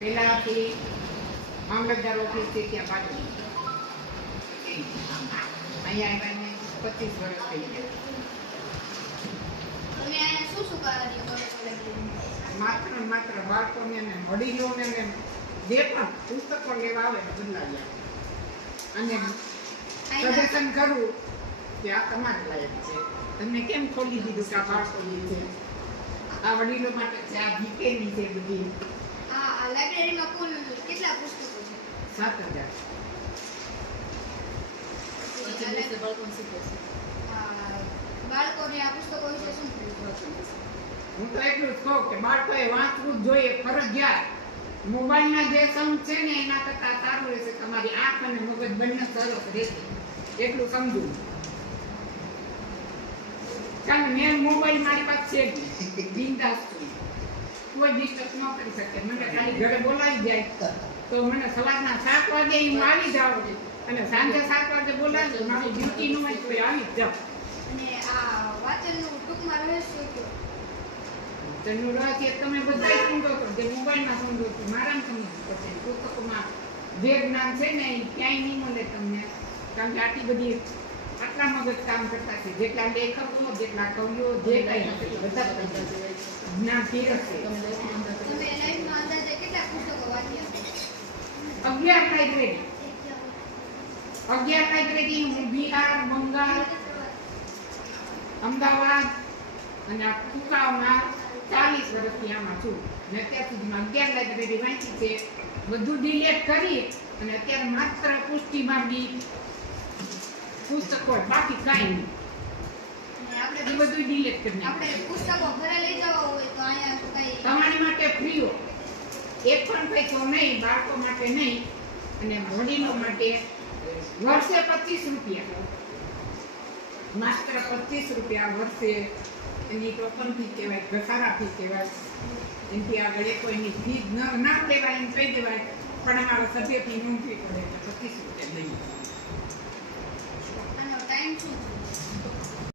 પહેલાથી મામલતદાર ઓફિસથી ત્યાં બાજુ અહીંયા આવીને 25 વર્ષ થઈ ગયા. તમે આને શું કાર્ય કરો છો? માત્ર ને માત્ર બાળકોને અને વડીલોને ને જે પણ પુસ્તકો લેવા આવે ને બદલાવી અને સજેશન કરું કે આ તમારે લાયક છે. તમને કેમ ખોલી દીધું કે આ બાળકોની છે, આ વડીલો માટે છે, આ જીકેની છે બધી. આ લાઇબ્રેરીમાં કુલ કેટલા પુસ્તકો છે? 7000. બાળકોને આ પુસ્તકો વિશે શું કહેવું? હું તો એટલું જ કહું કે બાળકોએ વાંચવું જ જોઈએ ફરજિયાત. મોબાઈલના જે સંગ છે ને એના કરતાં સારું રહેશે તમારી આંખ અને મગજ બંને સરસ રહેશે, એટલું સમજુ. કારણ મેં મોબાઈલ મારી પાસે છે જ બિંદાસ છું, કોઈ ડિસ્ટર્બ ન કરી શકે. મને ખાલી ઘરે બોલાવી જાય તો મને સવારના 7 વાગે હું આવી જાઉં અને સાંજે 7 વાગે બોલાવી મારી ડ્યુટી નું હોય તો આવી જ જાઉં. અને આ વાંચનનું ટૂંકમાં રહસ્ય કયો? તેનું રહસ્ય તમે બધા સમજો છો, જે મોબાઈલમાં સમજો છો મારા સમજવું પડશે. પુસ્તકોમાં જે જ્ઞાન છે ને એ ક્યાંય નહીં મળે તમને, કારણ કે આટલી બધી આટલા મગજ કામ કરતા છે. જેટલા લેખકો, જેટલા કવિઓ, જે કઈ બધા જ્ઞાન પીરસશે. તમે લાઈફમાં અંદાજે કેટલા પુસ્તકો વાંચ્યા? 11 લાઇબ્રેરી. 11 લાઇબ્રેરી હું બિહાર, બંગાળ, અમદાવાદ અને આ કુકાઓમાં 40 વર્ષથી આમાં છું ને અત્યાર સુધીમાં 11 લાઇબ્રેરી વાંચી છે. બધું ડિલેટ કરી અને અત્યારે માત્ર પુષ્ટિમાં બી પુસ્તકો બાકી કાંઈ નહીં. આપણે એ બધું ડિલેટ કરી આપણે પુસ્તકો ઘરે લઈ જવા હોય તો અહીંયા કઈ તમારી માટે ફ્રી હો, એક પણ પૈસો નહીં, બાળકો માટે નહીં અને વડીલો માટે વર્ષે 25 રૂપિયા, માત્ર 25 રૂપિયા વર્ષે. એની ટોકન ફી કહેવાય, ઘસારા ફી કહેવાય. એનાથી આગળ કોઈની ફી ના કહેવાય એમ કહી દેવાય, પણ અમારા સભ્ય ફી નોંધવી પડે એટલે 25 રૂપિયા લઈએ. આનો ટાઈમ શું છે?